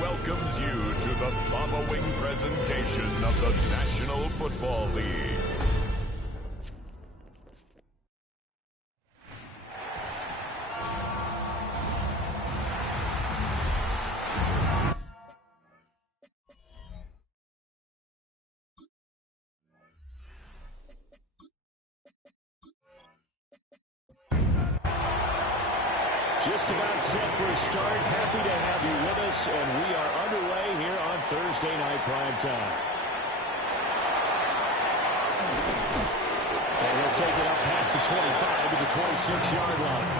Welcomes you to the following presentation of the National Football League. Just about set for a start. Happy to have you with us, and we are underway here on Thursday Night Prime Time. And they'll take it up past the 25 to the 26-yard line.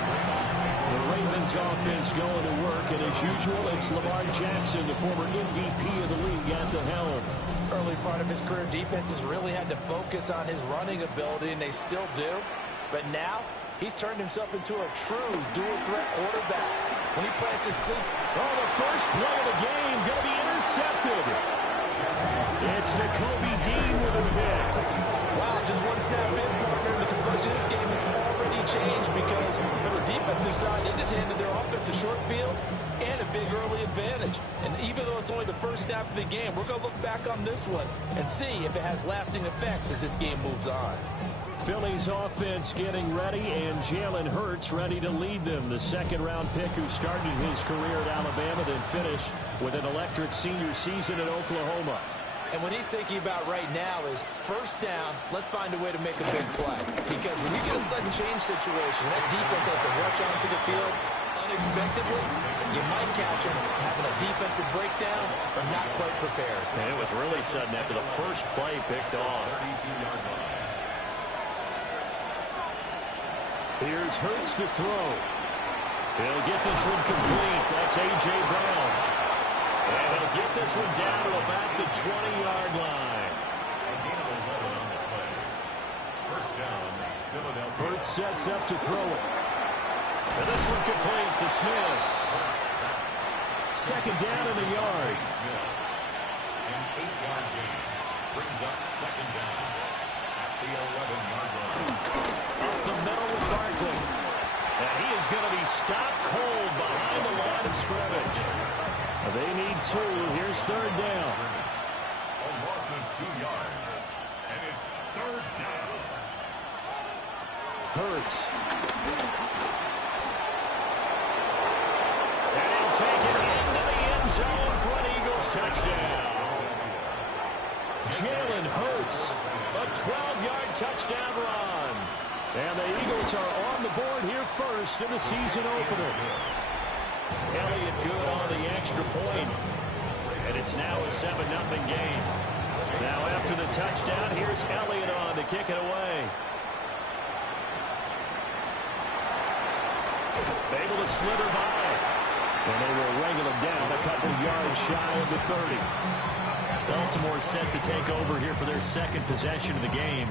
The Ravens offense going to work, and as usual, it's Lamar Jackson, the former MVP of the league, at the helm. Early part of his career, defenses really had to focus on his running ability, and they still do. But now, he's turned himself into a true dual-threat quarterback. When he plants his cleat. Oh, the first play of the game going to be intercepted. It's Nakobe Dean with a pick. Wow, just one snap in, partner. The complexion of this game has already changed because for the defensive side, they just handed their offense a short field and a big early advantage. And even though it's only the first snap of the game, we're going to look back on this one and see if it has lasting effects as this game moves on. Philly's offense getting ready, and Jalen Hurts ready to lead them. The second-round pick who started his career at Alabama, then finished with an electric senior season at Oklahoma. And what he's thinking about right now is first down, let's find a way to make a big play. Because when you get a sudden change situation, that defense has to rush onto the field unexpectedly. You might catch them having a defensive breakdown or not quite prepared. And it was really sudden after the first play picked off. Here's Hurts to throw. He'll get this one complete. That's A.J. Brown. And he'll get this one down to about the 20-yard line. First down, Philadelphia. Hurts sets up to throw it. And this one complete to Smith. Second down in a yard. An 8-yard gain brings up second down at the 11-yard line. Up the middle with Barkley. And he is going to be stopped cold behind the line of scrimmage. They need two. Here's third down. A loss of 2 yards. And it's third down. Hurts. And he'll take it into the end zone for an Eagles touchdown. Jalen Hurts, a 12-yard touchdown run. And the Eagles are on the board here first in the season opener. Elliott good on the extra point. And it's now a 7-0 game. Now after the touchdown, here's Elliott on to kick it away. Able to slither by. And they will wrangle him down a couple yards shy of the 30. Baltimore set to take over here for their second possession of the game.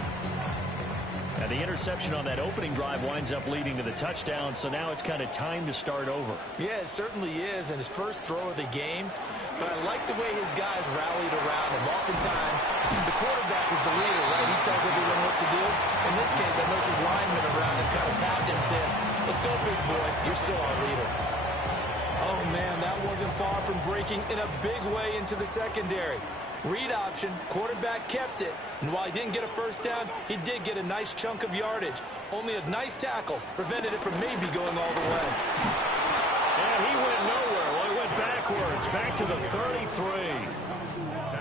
And the interception on that opening drive winds up leading to the touchdown, so now it's kind of time to start over. Yeah, it certainly is, and his first throw of the game. But I like the way his guys rallied around him. Oftentimes, the quarterback is the leader, right? He tells everyone what to do. In this case, I noticed his linemen around him kind of patted him, saying, let's go, big boy. You're still our leader. Oh, man, that wasn't far from breaking in a big way into the secondary. Read option, quarterback kept it, and while he didn't get a first down, he did get a nice chunk of yardage. Only a nice tackle prevented it from maybe going all the way. And he went nowhere. Well, he went backwards, back to the 33.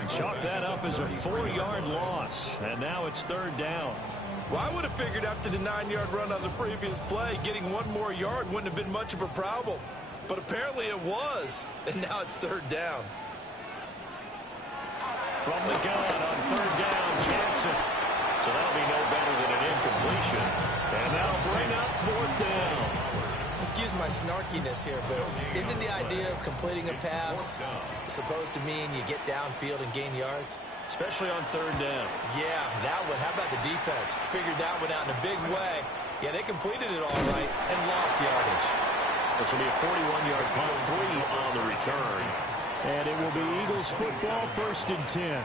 Chalk that up as a 4-yard loss, and now it's third down. Well, I would have figured after the 9-yard run on the previous play, getting one more yard wouldn't have been much of a problem. But apparently it was, and now it's third down. From the gun on third down, Jackson. So that'll be no better than an incompletion. And that'll bring up fourth down. snarkiness here, but isn't the idea of completing a pass supposed to mean you get downfield and gain yards? Especially on third down. Yeah, that one. How about the defense? Figured that one out in a big way. Yeah, they completed it all right and lost yardage. This will be a 41-yard punt, 3 on the return. And it will be Eagles football, 1st and 10.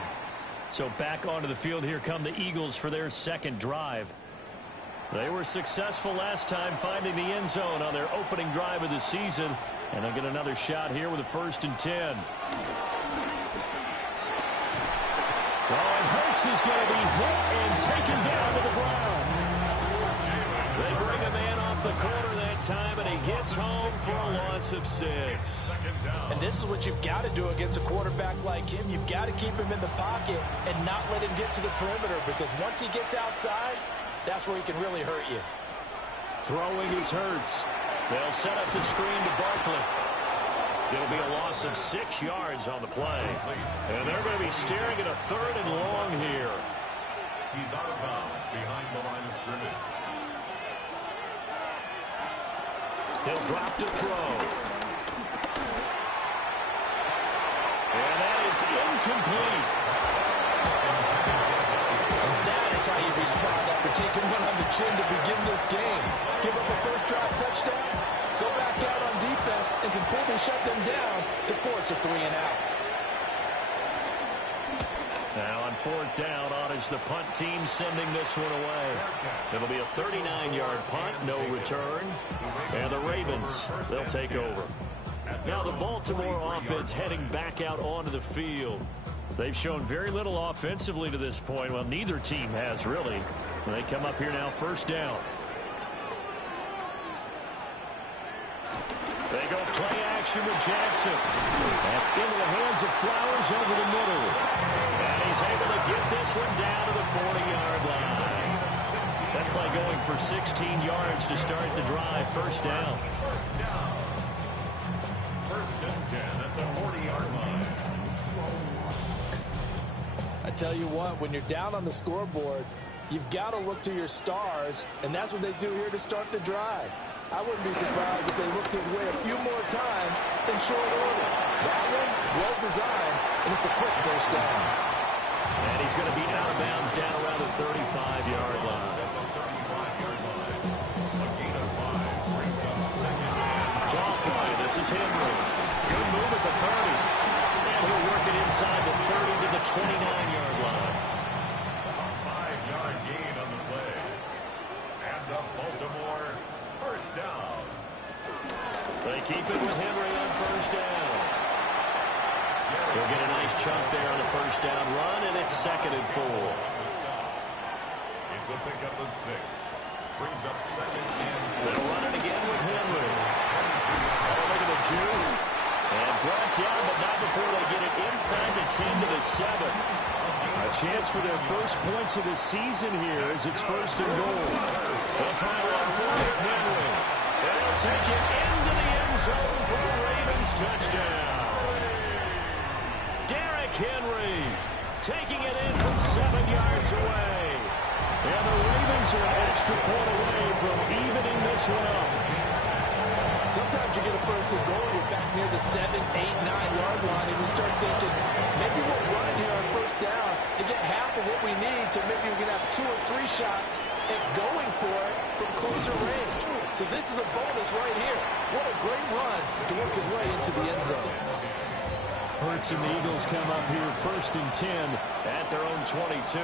So back onto the field here come the Eagles for their second drive. They were successful last time finding the end zone on their opening drive of the season. And they'll get another shot here with a 1st and 10. Oh, and Hurts is going to be hit and taken down to the ground. They bring a man off the corner that time, and he gets home for a loss of 6. And this is what you've got to do against a quarterback like him. You've got to keep him in the pocket and not let him get to the perimeter, because once he gets outside, that's where he can really hurt you. Throwing is Hurts. They'll set up the screen to Barkley. It'll be a loss of 6 yards on the play. And they're going to be staring at a 3rd and long here. He's out of bounds behind the line of scrimmage. He'll drop to throw. And that is incomplete. And that is how you respond after taking one on the chin to begin this game. Give up a first drive touchdown, go back out on defense, and completely shut them down to force a 3 and out. Now on 4th down, on is the punt team sending this one away. It'll be a 39-yard punt, no return. And the Ravens, they'll take over. Now the Baltimore offense heading back out onto the field. They've shown very little offensively to this point. Well, neither team has really. They come up here now, 1st down. They go play action with Jackson. That's into the hands of Flowers over the middle. And he's able to get this one down to the 40-yard line. That play going for 16 yards to start the drive. 1st down. 1st and 10 at the 40-yard line. I tell you what, when you're down on the scoreboard, you've got to look to your stars, and that's what they do here to start the drive. I wouldn't be surprised if they looked his way a few more times in short order. That one, well designed, and it's a quick 1st down. And he's going to be out of bounds down around the 35-yard line. Draw play, this is Henry. Good move at the 30. And he'll work it inside the 30 to the 29-yard line. A 5-yard gain on the play. And the Baltimore 1st down. They keep it with Henry on 1st down. They'll get a nice chunk there on the 1st down run, and it's 2nd and 4. It's a pickup of 6. Brings up 2nd and 4. They'll run it again with Henry. Oh, look at the juke. And brought down, but not before they get it inside the 10 to the 7. A chance for their first points of the season here as it's 1st and goal. They'll try one for Henry. They'll take it into the end zone for the Ravens touchdown. Derrick Henry taking it in from 7 yards away. And the Ravens are an extra point away from evening this one up. Sometimes you get a 1st and goal, you're back near the 7, 8, 9-yard line, and you start thinking, maybe we'll run it here on 1st down to get half of what we need, so maybe we can have 2 or 3 shots at going for it from closer range. So this is a bonus right here. What a great run to work his way into the end zone. Hurts and the Eagles come up here 1st and 10 at their own 22.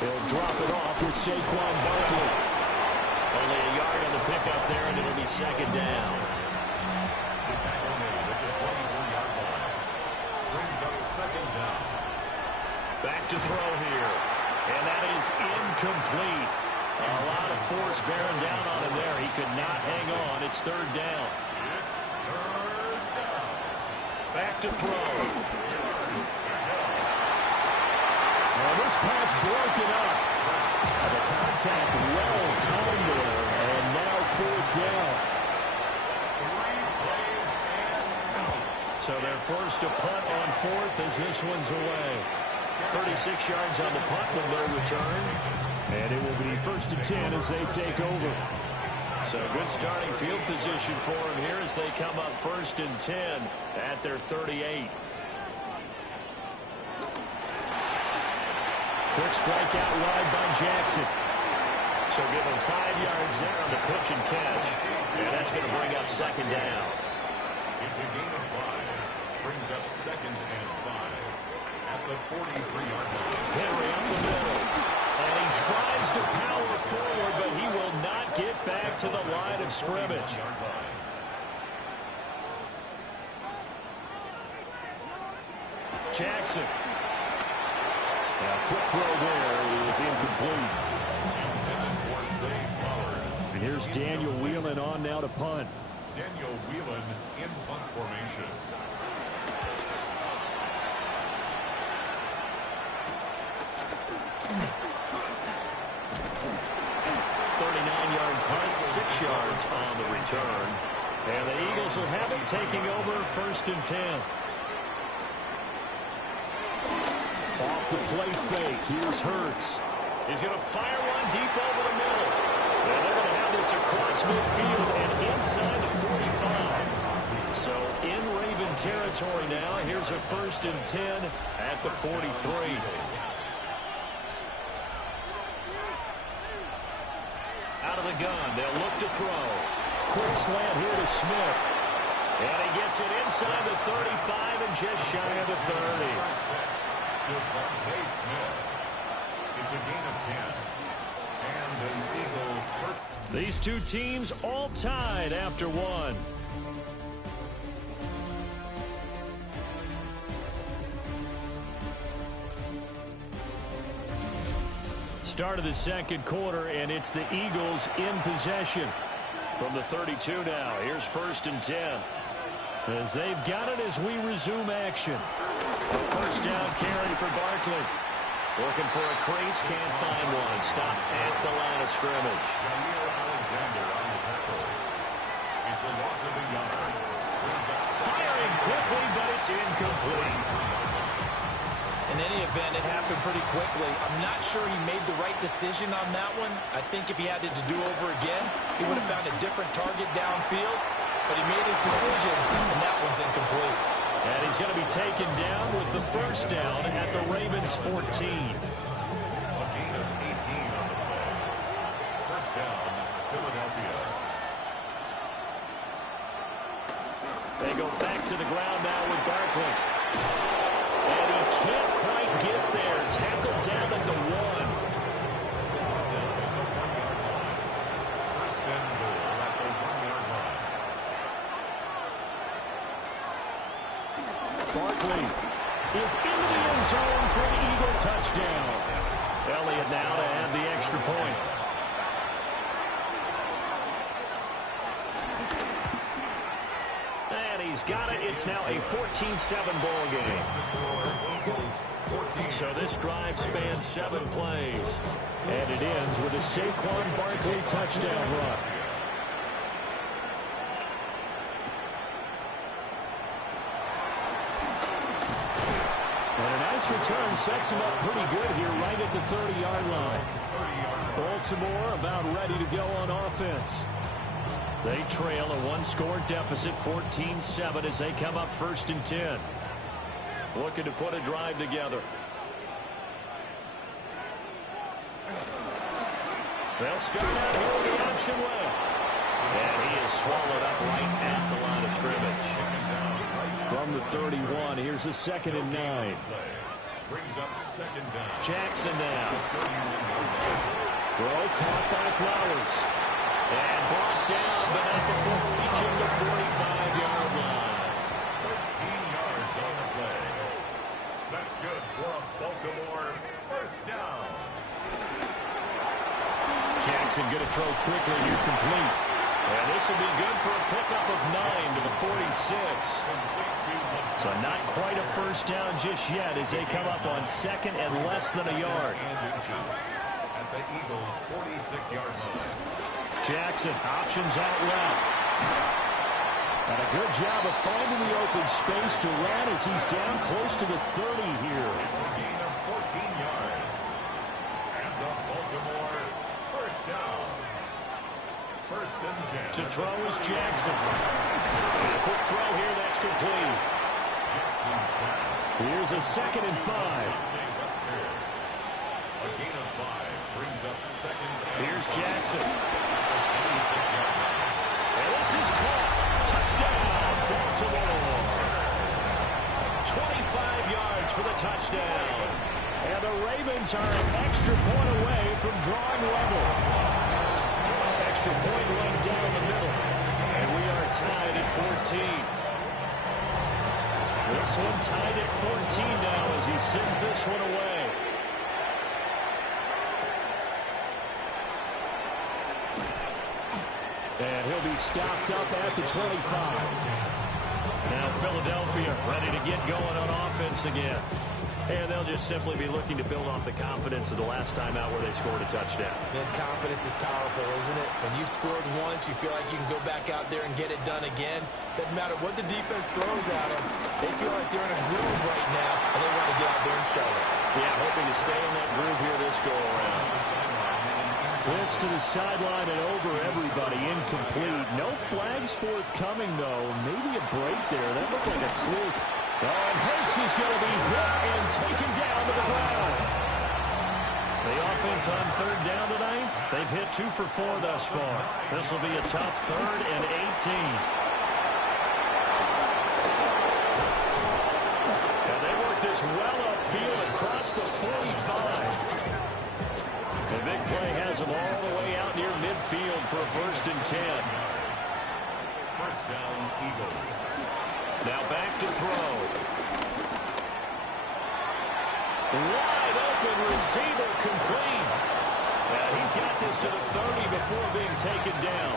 He'll drop it off with Saquon Barkley. Only a yard on the pickup there, and it'll be 2nd down. The tackle made at the 24-yard line. Brings up 2nd down. Back to throw here. And that is incomplete. A lot of force bearing down on him there. He could not hang on. It's 3rd down. Back to throw. Well, this pass broken up. The contact well timed there, and now 4th down. So they're forced to punt on 4th as this one's away. 36 yards on the punt with no return. And it will be 1st and 10 as they take over. So good starting field position for them here as they come up 1st and 10 at their 38. Quick strikeout wide by Jackson. So give him 5 yards there on the pitch and catch. And that's going to bring up 2nd down. It's a gain of 5. Brings up 2nd and 5 at the 43-yard line. Henry up the middle. And he tries to power forward, but he will not get back to the line of scrimmage. Jackson. Quick throw there is incomplete. And here's Daniel Whelan on now to punt. Daniel Whelan in punt formation. Punt, 6 yards on the return. And the Eagles will have it taking over 1st and 10. Off the play fake. Here's Hurts. He's going to fire one deep over the middle. And they're going to have this across midfield and inside the 45. So in Raven territory now. Here's a 1st and 10 at the 43. Out of the gun, they'll look to throw. Quick slant here to Smith. And he gets it inside the 35 and just shy of the 30. DeVonta Smith. It's a gain of 10. And the Eagle first. These two teams all tied after one. Start of the 2nd quarter, and it's the Eagles in possession. From the 32 now, here's 1st and 10. As they've got it as we resume action. A 1st down carry for Barkley. Looking for a crease, can't find one. Stopped at the line of scrimmage. Jair Alexander on the tackle. It's a loss of a yard. Firing quickly, but it's incomplete. In any event, it happened pretty quickly. I'm not sure he made the right decision on that one. I think if he had it to do over again, he would have found a different target downfield. But he made his decision, and that one's incomplete. And he's going to be taken down with the 1st down at the Ravens 14. A gain of 18 on the play. 1st down, Philadelphia. They go back to the ground now with Barkley. And he can't quite get there. Tackled down at the 1. First and goal at the 1-yard line. Barkley is into the end zone for an Eagle touchdown. Elliott now to add the extra point. And he's got it. It's now a 14-7 ball game. So this drive spans 7 plays. And it ends with a Saquon Barkley touchdown run. And a nice return sets him up pretty good here right at the 30-yard line. Baltimore about ready to go on offense. They trail a 1-score deficit, 14-7, as they come up 1st and 10. Looking to put a drive together. They'll start out here with the option left. And he is swallowed up right at the line of scrimmage. From the 31, here's a 2nd and 9. Brings up 2nd down. Jackson now. Throw caught by Flowers. And brought down, but not before reaching the 45-yard line. 13 yards on the play. That's good for a Baltimore 1st down. Jackson going to throw quickly here, complete. And this will be good for a pickup of 9 to the 46. So not quite a 1st down just yet as they come up on 2nd and less than a yard. At the Eagles' 46-yard line. Jackson options out left. And a good job of finding the open space to run as he's down close to the 30 here. It's a gain of 14 yards. And the Baltimore 1st down. 1st First and 10. To throw is Jackson. And a quick throw here, that's complete. Jackson's pass. Here's a 2nd and 5. A gain of 5 brings up second. Here's Jackson. 26-yard line. And this is caught. Touchdown, Baltimore. 25 yards for the touchdown. And the Ravens are an extra point away from drawing level. Extra point run down the middle. And we are tied at 14. This one tied at 14 now as he sends this one away. And he'll be stopped up at the 25. Now Philadelphia ready to get going on offense again. And they'll just simply be looking to build off the confidence of the last time out where they scored a touchdown. And confidence is powerful, isn't it? When you've scored once, you feel like you can go back out there and get it done again. Doesn't matter what the defense throws at them. They feel like they're in a groove right now, and they want to get out there and show it. Yeah, hoping to stay in that groove here this go-around. This to the sideline and over everybody, incomplete. No flags forthcoming, though. Maybe a break there. That looked like a clear. Oh, and Hurts is going to be hit and taken down to the ground. The offense on 3rd down tonight, they've hit 2 for 4 thus far. This will be a tough 3rd and 18. And they work this well upfield across the 45. The big play has them all the way out near midfield for a 1st and 10. First down, Eagles. Now back to throw. Wide open receiver complete. And he's got this to the 30 before being taken down.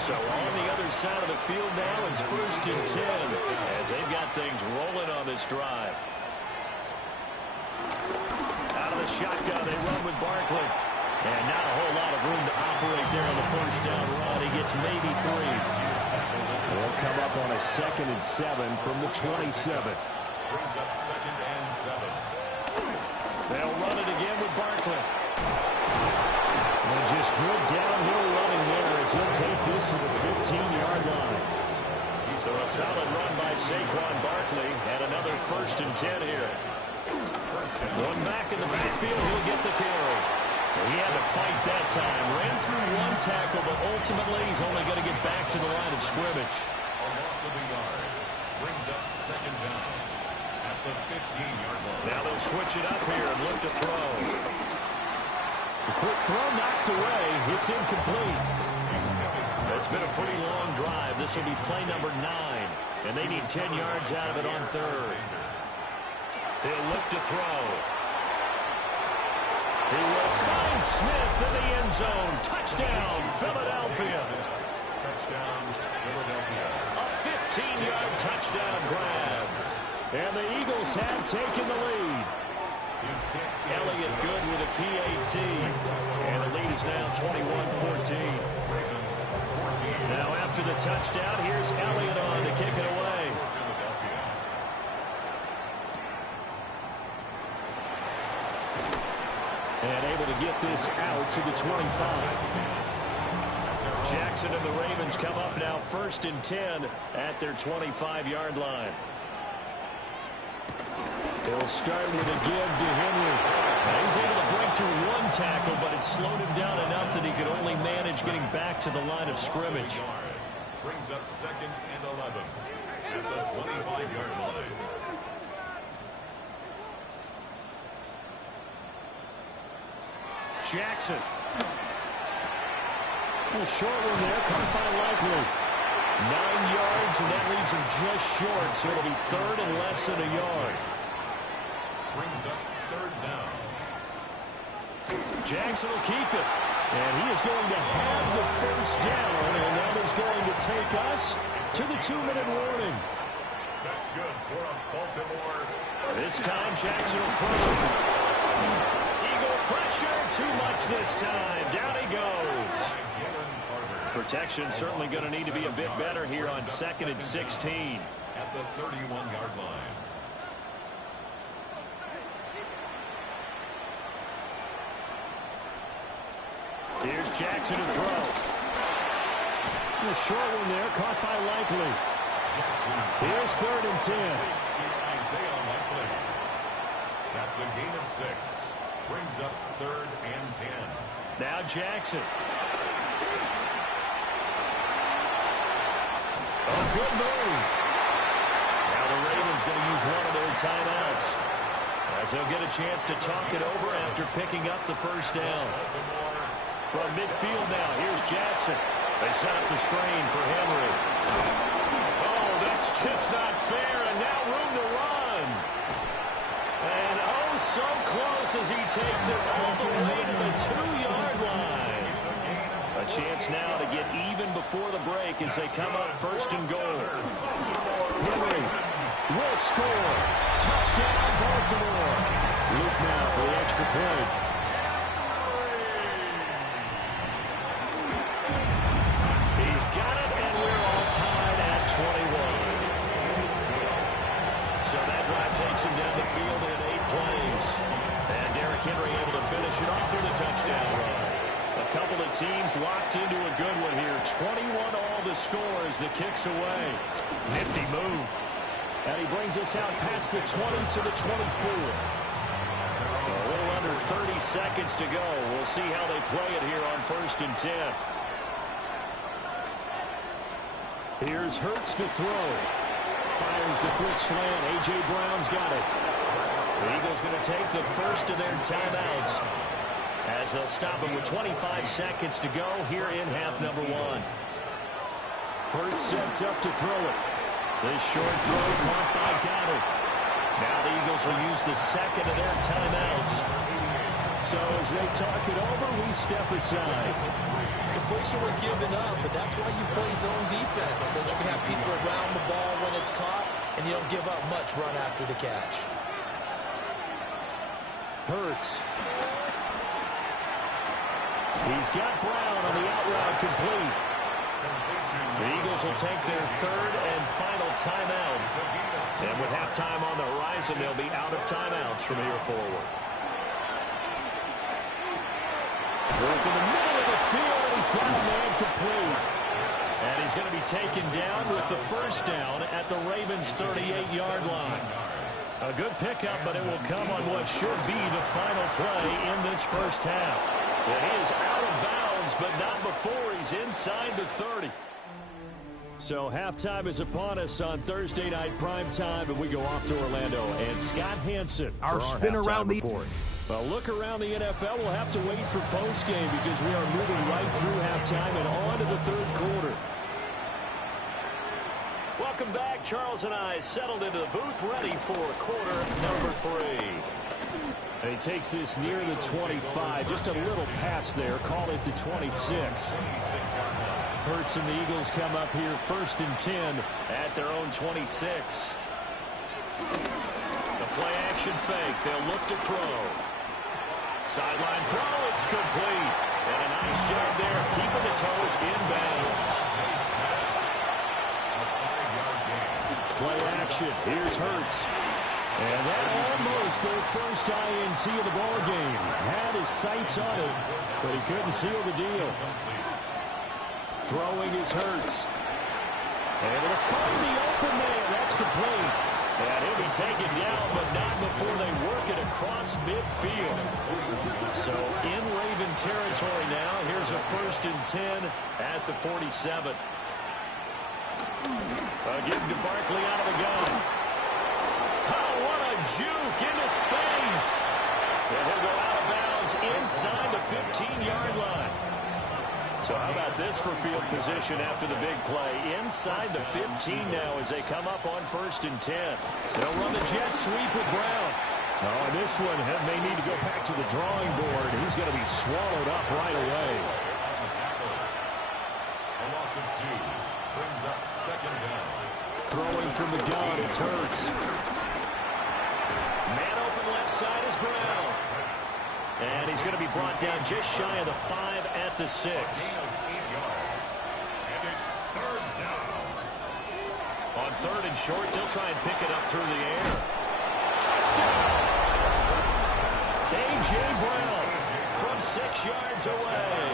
So on the other side of the field now, it's 1st and 10 as they've got things rolling on this drive. Out of the shotgun, they run with Barkley. And not a whole lot of room to operate there on the 1st down run. He gets maybe 3. They'll come up on a 2nd and 7 from the 27. Brings up 2nd and 7. They'll run it again with Barkley. And just good downhill running there as he'll take this to the 15-yard line. So a solid run by Saquon Barkley and another 1st and 10 here. One back in the backfield, he'll get the carry. He had to fight that time. Ran through 1 tackle, but ultimately he's only going to get back to the line of scrimmage. A loss of a yard. Brings up 2nd down at the 15-yard line. Now they'll switch it up here and look to throw. The quick throw knocked away. It's incomplete. It's been a pretty long drive. This will be play number 9. And they need 10 yards out of it on 3rd. He'll look to throw. He will find Smith in the end zone. Touchdown, Philadelphia. Touchdown, Philadelphia. A 15-yard touchdown grab. And the Eagles have taken the lead. Elliott good with a PAT. And the lead is now 21-14. Now after the touchdown, here's Elliott on to kick it away. And able to get this out to the 25. Jackson and the Ravens come up now 1st and 10 at their 25-yard line. They'll start with a give to Henry. Now he's able to break through 1 tackle, but it slowed him down enough that he could only manage getting back to the line of scrimmage. Brings up 2nd and 11 at the 25-yard line. Jackson. A little short one there, caught by Likely. 9 yards, and that leaves him just short, so it'll be 3rd and less than a yard. Brings up 3rd down. Jackson will keep it. And he is going to have the 1st down, and that is going to take us to the 2-minute warning. That's good for a Baltimore. This time, Jackson will throw. Pressure, too much this time. Down he goes. Protection certainly going to need to be a bit better here on 2nd and 16. At the 31-yard line. Here's Jackson to throw. A short one there, caught by Likely. Here's 3rd and 10. Isaiah Likely. That's a gain of 6. Brings up 3rd and 10. Now Jackson. A good move. Now the Ravens going to use one of their timeouts, as they'll get a chance to talk it over after picking up the first down. From midfield now, here's Jackson. They set up the screen for Henry. Oh, that's just not fair, and now room to run. And oh, so close as he takes it all the way to the 2-yard line. A chance now to get even before the break as they come up 1st and goal. Henry will score. Touchdown, Baltimore. Luke now for the extra point. He's got it, and we're all tied at 21. So that drive takes him down the field in 8 plays. And Derrick Henry able to finish it off with a touchdown run. A couple of teams locked into a good one here. 21 all the score as the kick's away. Nifty move. And he brings us out past the 20 to the 24. A little under 30 seconds to go. We'll see how they play it here on 1st and 10. Here's Hurts to throw. Fires the quick slant. A.J. Brown's got it. The Eagles going to take the first of their timeouts, as they'll stop it with 25 seconds to go here in half number 1. Hurts sets up to throw it. This short throw caught by Goddard. Now the Eagles will use the second of their timeouts. So as they talk it over, we step aside. Completion was given up, but that's why you play zone defense, so that you can have people around the ball when it's caught, and you don't give up much run after the catch. Hurts. He's got Brown on the out route complete. The Eagles will take their 3rd and final timeout. And with halftime on the horizon, they'll be out of timeouts from here forward. Work in the middle of the field, and he's got a man complete. And he's going to be taken down with the first down at the Ravens' 38-yard line. A good pickup, but it will come on what should be the final play in this first half. It is out of bounds, but not before he's inside the 30. So halftime is upon us on Thursday night primetime, and we go off to Orlando. And Scott Hanson, our spin around the report. Well, look around the NFL. We'll have to wait for postgame because we are moving right through halftime and on to the 3rd quarter. Welcome back. Charles and I settled into the booth, ready for quarter number 3. And he takes this near the 25. Just a little pass there. Call it the 26. Hurts and the Eagles come up here 1st and 10 at their own 26. The play action fake. They'll look to throw. Sideline throw. It's complete. And a nice job there keeping the toes in bounds. Play action. Here's Hurts. And that almost their first INT of the ball game. Had his sights on it, but he couldn't seal the deal. Throwing is Hurts. Able to find the open man. That's complete. And he'll be taken down, but not before they work it across midfield. So in Raven territory now. Here's a 1st and 10 at the 47. Give to Barkley out of the gun. Oh, what a juke into space. And he'll go out of bounds inside the 15-yard line. So how about this for field position after the big play? Inside the 15 now as they come up on 1st and 10. They'll run the jet sweep with Brown. Oh, and this one may need to go back to the drawing board. He's going to be swallowed up right away. A loss of 2 brings up 2nd down. Throwing from the gun, it's Hurts. Man open left side is Brown. And he's going to be brought down just shy of the 5 at the 6. And it's 3rd down. On 3rd and short, they'll try and pick it up through the air. Touchdown! A.J. Brown from 6 yards away.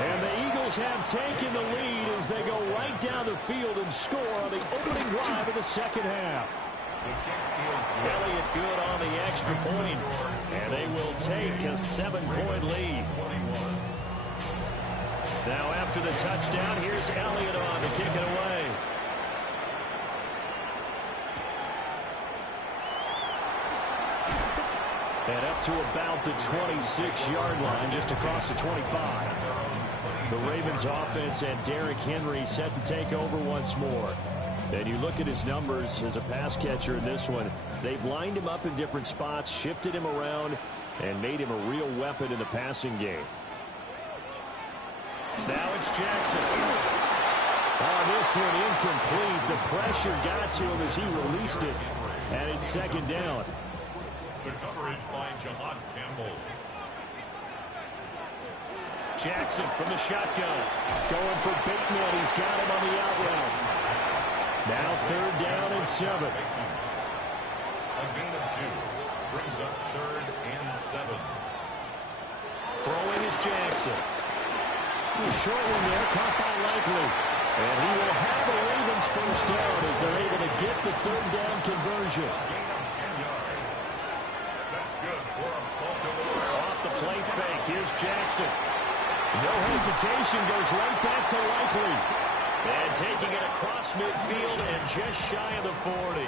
And the Eagles Eagles have taken the lead as they go right down the field and score on the opening drive of the second half. Elliott good on the extra point, and they will take a 7-point lead. Now after the touchdown, here's Elliott on to kick it away. And up to about the 26-yard line, just across the 25. The Ravens offense and Derrick Henry set to take over once more. And you look at his numbers as a pass catcher in this one. They've lined him up in different spots, shifted him around, and made him a real weapon in the passing game. Now it's Jackson. Oh, this one incomplete. The pressure got to him as he released it. And it's second down. The coverage by Jahan Campbell. Jackson from the shotgun. Going for Bateman. He's got him on the out route. Now third down and 7. A gain of 2 brings up 3rd and 7. Throwing is Jackson. Short one there, caught by Likely. And he will have a Ravens first down as they're able to get the third down conversion. Gain of 10 yards. That's good for a Baltimore. Off the play fake, here's Jackson. No hesitation, goes right back to Likely. And taking it across midfield and just shy of the 40.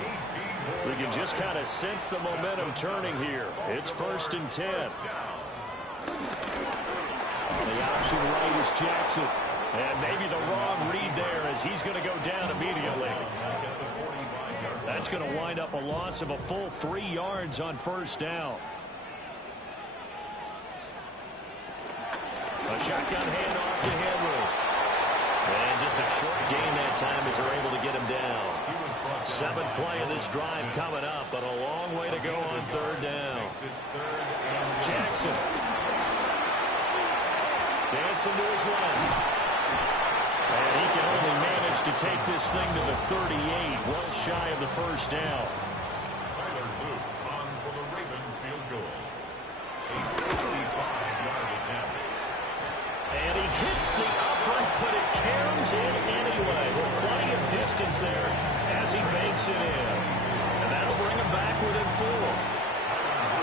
We can just kind of sense the momentum turning here. It's 1st and 10. The option right is Jackson. And maybe the wrong read there as he's going to go down immediately. That's going to wind up a loss of a full 3 yards on first down. A shotgun handoff to Henry. And just a short gain that time as they're able to get him down. 7th play of this drive coming up, but a long way to go on third down. Jackson. Dancing to his left. And he can only manage to take this thing to the 38, well shy of the first down. Tyler Luke on for the Ravens field goal. A 55-yard attempt. And he hits the upright, but it carries in anyway. With plenty of distance there as he banks it in. And that'll bring him back within 4.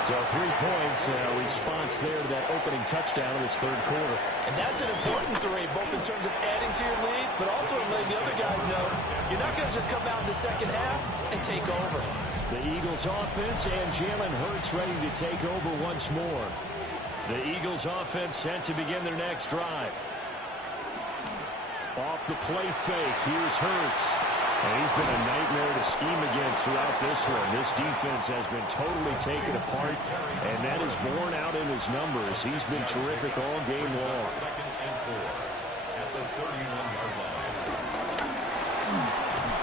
So 3 points, response there to that opening touchdown in this third quarter. And that's an important 3, both in terms of adding to your lead, but also letting the other guys know you're not going to just come out in the second half and take over. The Eagles offense and Jalen Hurts ready to take over once more. The Eagles offense set to begin their next drive. Off the play fake, here's Hurts. And he's been a nightmare to scheme against throughout this one. This defense has been totally taken apart, and that is borne out in his numbers. He's been terrific all game long. 2nd and 4 at the 31-yard line.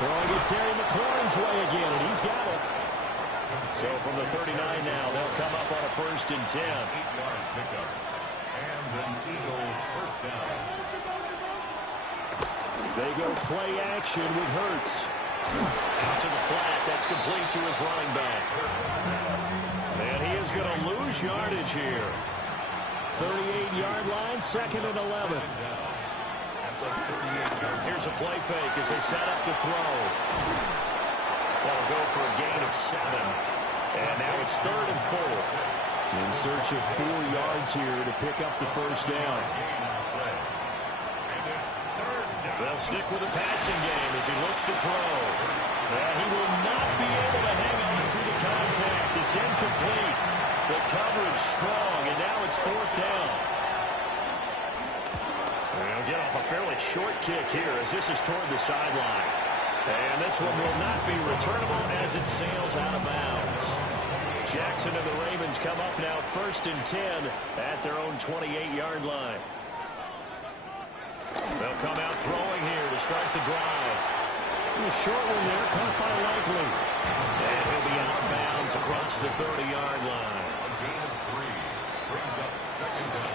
Throwing it Terry McLaurin's way again, and he's got it. So from the 39 now, they'll come up on a 1st and 10. 8-yard pickup. And an Eagle first down. They go play action with Hurts. Out to the flat. That's complete to his running back. And he is going to lose yardage here. 38-yard line, 2nd and 11. Here's a play fake as they set up to throw. They'll go for a gain of 7. And now it's 3rd and 4. In search of 4 yards here to pick up the first down. They'll stick with the passing game as he looks to throw. And he will not be able to hang on to the contact. It's incomplete. The coverage strong, and now it's 4th down. They'll get off a fairly short kick here as this is toward the sideline. And this one will not be returnable as it sails out of bounds. Jackson and the Ravens come up now 1st and 10 at their own 28-yard line. They'll come out throwing here to start the drive. A short one there, caught by Likely. And he'll be out of bounds across the 30-yard line. A gain of 3 brings up 2nd down.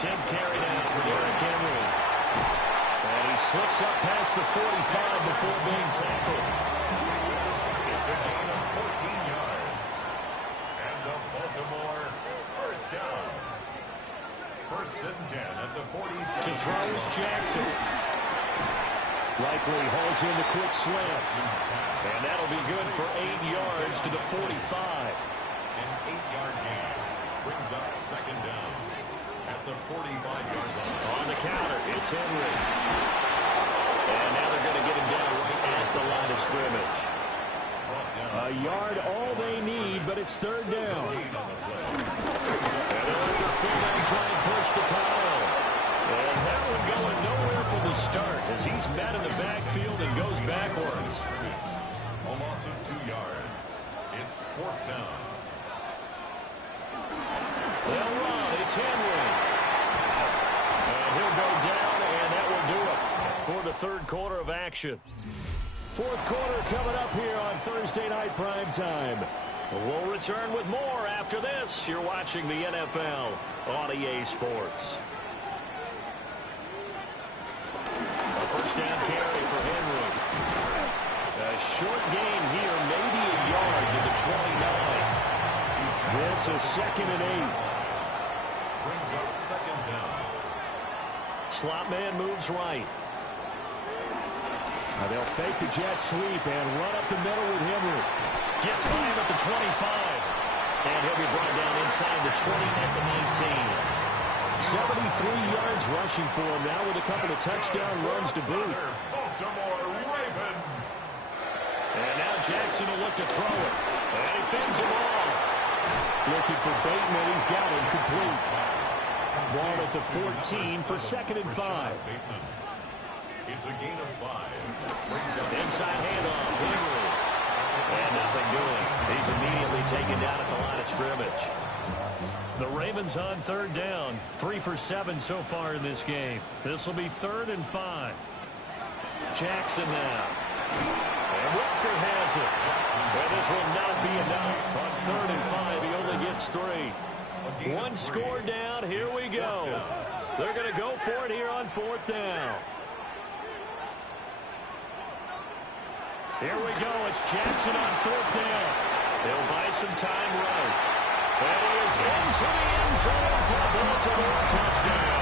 10th carry now for Derrick Henry. And he slips up past the 45 before being tackled. It's a gain of 14 yards. And the Baltimore first down. First and 10 at the 47. To throw is Jackson. Likely hauls in the quick slant. And that'll be good for 8 yards to the 45. An 8-yard gain brings up second down at the 45-yard line. On the counter, it's Henry. And now they're going to get him down right at the line of scrimmage. A yard all they need, but it's third down. And they'll let their fullback try and push the pile. And that one going nowhere from the start as he's met in the backfield and goes backwards. A loss of 2 yards. It's fourth down. They'll run. It's Henry. And he'll go down, and that will do it for the third quarter of action. Fourth quarter coming up here on Thursday Night Prime Time. We'll return with more after this. You're watching the NFL on EA Sports. A first down carry for Henry. A short gain here, maybe a yard to the 29. This is second and 8. Brings up second down. Slot man moves right. They'll fake the jet sweep and run up the middle with Henry. Gets by him at the 25. And he'll be brought down inside the 20 at the 19. 73 yards rushing for him now with a couple of touchdown runs to boot. Baltimore Ravens. And now Jackson will look to throw it. And he fends him off. Looking for Bateman. He's got him complete. Ball at the 14 for second and 5. It's a gain of 5. Inside handoff. Henry. And nothing doing. He's immediately taken down at the line of scrimmage. The Ravens on third down. 3 for 7 so far in this game. This will be third and 5. Jackson now. And Walker has it. And this will not be enough. On third and 5, he only gets 3. One score down. Here we go. They're going to go for it here on fourth down. Here we go. It's Jackson on fourth down. He'll buy some time right. And he is into the end zone for a Baltimore touchdown.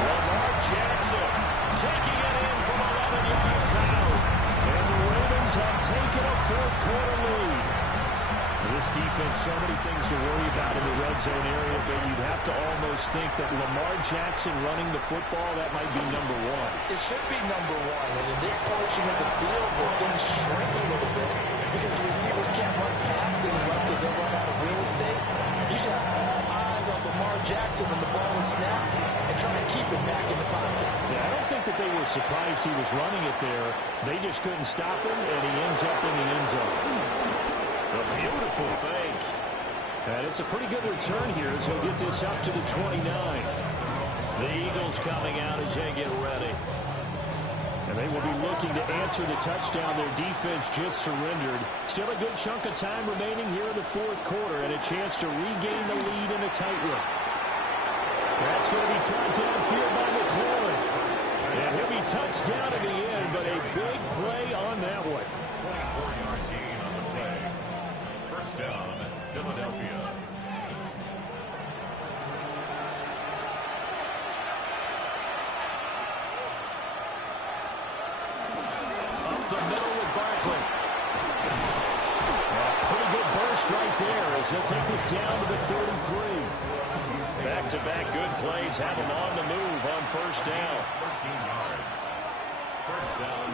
Lamar Jackson taking it in from 11 yards out. And the Ravens have taken a fourth quarter lead. This defense, so many things to worry about in the red zone area, but you'd have to almost think that Lamar Jackson running the football, that might be number one. It should be number one. And in this portion of the field where things shrink a little bit because the receivers can't run past anyone because they'll run out of real estate, you should have all eyes on Lamar Jackson when the ball is snapped and try to keep it back in the pocket. Yeah, I don't think that they were surprised he was running it there. They just couldn't stop him, and he ends up in the end zone. A beautiful fake. And it's a pretty good return here as he'll get this up to the 29. The Eagles coming out as they get ready. And they will be looking to answer the touchdown their defense just surrendered. Still a good chunk of time remaining here in the fourth quarter and a chance to regain the lead in a tight one. That's going to be caught downfield by McLaurin. And he'll be touched down in the end, but a big play on that one. First down, Philadelphia. Up the middle with Barkley. A pretty good burst right there as he'll take this down to the 33. Back-to-back good plays have him on the move on first down. 13 yards. First down.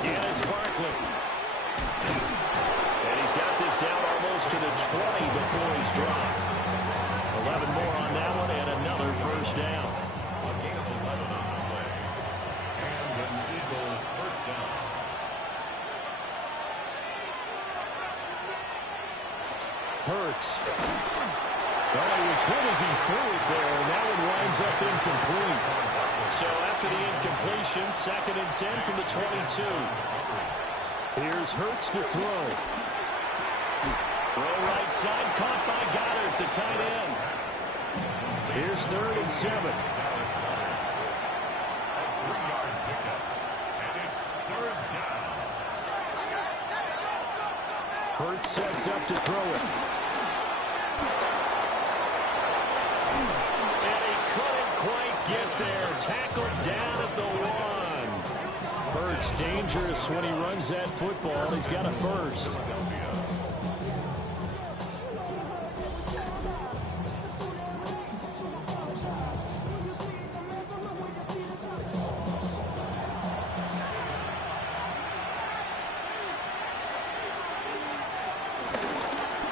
Again, it's Barkley. And he's got this down almost to the 20 before he's dropped. 11 more on that one and another first down. A gain of 11 on the play. And an Eagle first down. Hurts. Well, he was good as he threw it there, and that one winds up incomplete. So after the incompletion, second and 10 from the 22. Here's Hurts to throw. Throw right side, caught by Goddard, the tight end. Here's third and 7. A 3-yard pickup. And it's third down. Hurts sets up to throw it. It's dangerous when he runs that football. He's got a first.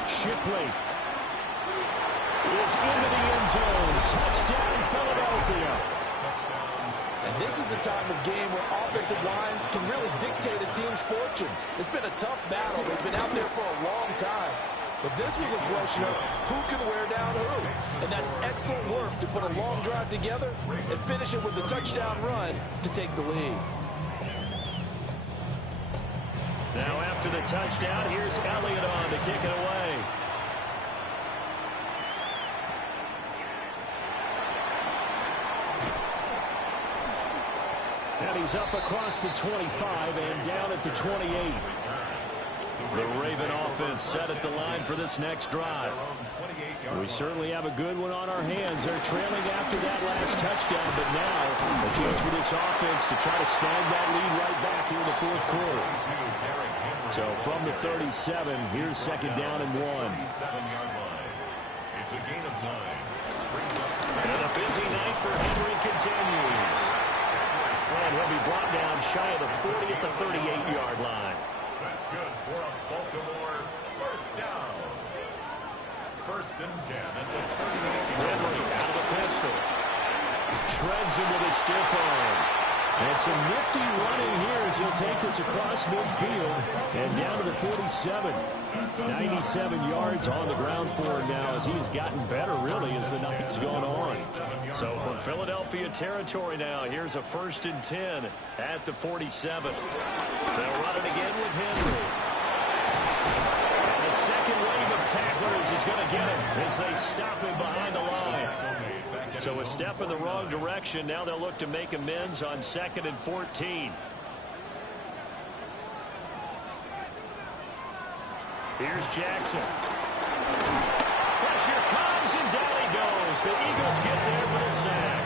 Shipley is into the end zone. Touchdown, Philadelphia. And this is a time of game where offensive lines can really dictate a team's fortunes. It's been a tough battle. They've been out there for a long time. But this was a question of who can wear down who. And that's excellent work to put a long drive together and finish it with the touchdown run to take the lead. Now after the touchdown, here's Elliott on to kick it away. And he's up across the 25 and down at the 28. The Raven offense set at the line for this next drive. We certainly have a good one on our hands. They're trailing after that last touchdown, but now a chance for this offense to try to snag that lead right back here in the fourth quarter. So from the 37, here's second down and 1. It's a gain of 9. And a busy night for Henry continues. And he'll be brought down shy of the 40 at the 38-yard line. That's good for a Baltimore first down. First and 10 at the 38. Henry out of the pistol. Shreds him with a stiff arm. And some nifty running here as he'll take this across midfield and down to the 47. 97 yards on the ground for him now as he's gotten better, really, as the night's gone on. So from Philadelphia territory now, here's a first and 10 at the 47. They'll run it again with Henry. And the second wave of tacklers is going to get him as they stop him behind the line. So a step in the wrong direction. Now they'll look to make amends on 2nd and 14. Here's Jackson. Pressure comes, and down he goes. The Eagles get there for the sack.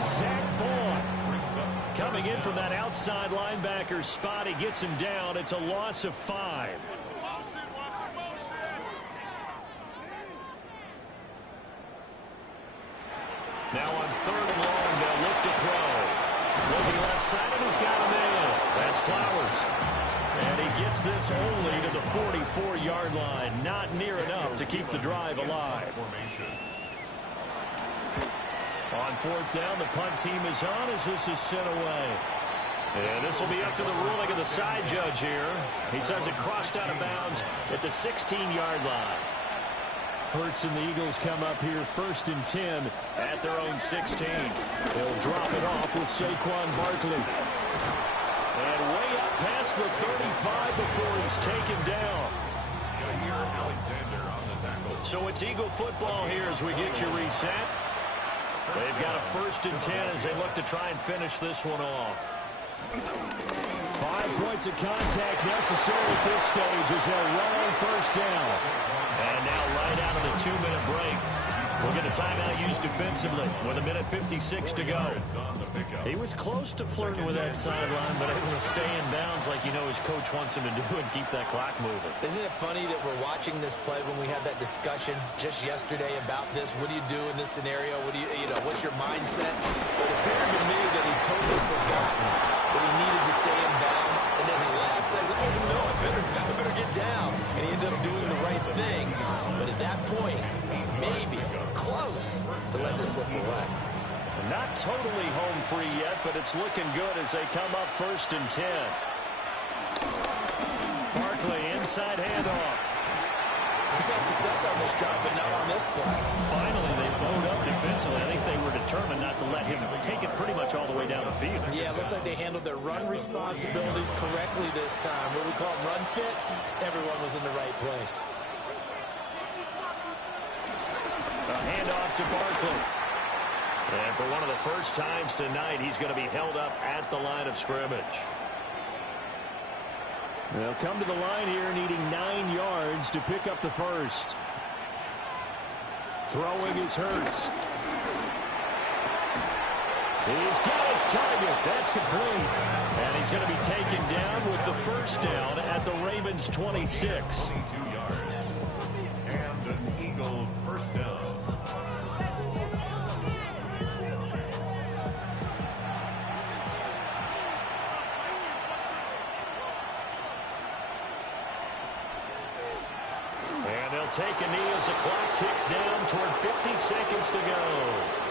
Zach Boyd coming in from that outside linebacker spot. He gets him down. It's a loss of 5. Now on 3rd and long, they'll look to throw. Looking left side, and he's got a man. That's Flowers. And he gets this only to the 44-yard line. Not near enough to keep the drive alive. On 4th down, the punt team is on as this is sent away. And this will be up to the ruling of the side judge here. He says it crossed out of bounds at the 16-yard line. Hurts and the Eagles come up here 1st and 10 at their own 16. They'll drop it off with Saquon Barkley. And way up past the 35 before he's taken down. Alexander on the tackle. So it's Eagle football here as we get you reset. They've got a 1st and 10 as they look to try and finish this one off. 5 points of contact necessary at this stage as they'll run on 1st down. And now right out of the 2-minute break, we'll get a timeout used defensively with 1:56 to go. He was close to flirting with that sideline, but able to stay in bounds like you know his coach wants him to do and keep that clock moving. Isn't it funny that we're watching this play when we had that discussion just yesterday about this? What do you do in this scenario? What do you know, what's your mindset? It appeared to me that he totally forgotten that he needed to stay in bounds, and then he last says, oh no, I better get down. And he ended up doing the right thing. But at that point, maybe close to letting it slip away. Not totally home free yet, but it's looking good as they come up 1st and 10. Barkley inside handoff. He's had success on this drive, but not on this play. Finally, they bowed up defensively. I think they were determined not to let him take it pretty much all the way down the field. Yeah, it looks like they handled their run responsibilities correctly this time. What we call run fits, everyone was in the right place. A handoff to Barkley. And for one of the first times tonight, he's going to be held up at the line of scrimmage. They'll come to the line here needing 9 yards to pick up the first. Throwing is Hurts. He's got his target. That's complete. And he's going to be taken down with the first down at the Ravens' 26. 22 yards. And an Eagle first down. And they'll take a knee as the clock ticks down toward 50 seconds to go.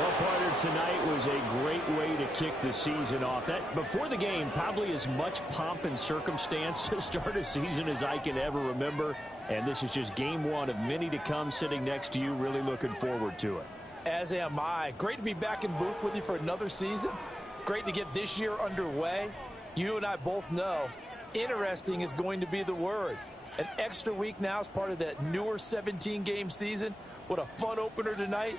Well, partner, tonight was a great way to kick the season off. That before the game, probably as much pomp and circumstance to start a season as I can ever remember. And this is just game one of many to come. Sitting next to you, really looking forward to it. As am I. Great to be back in booth with you for another season. Great to get this year underway. You and I both know interesting is going to be the word. An extra week now as part of that newer 17-game season. What a fun opener tonight.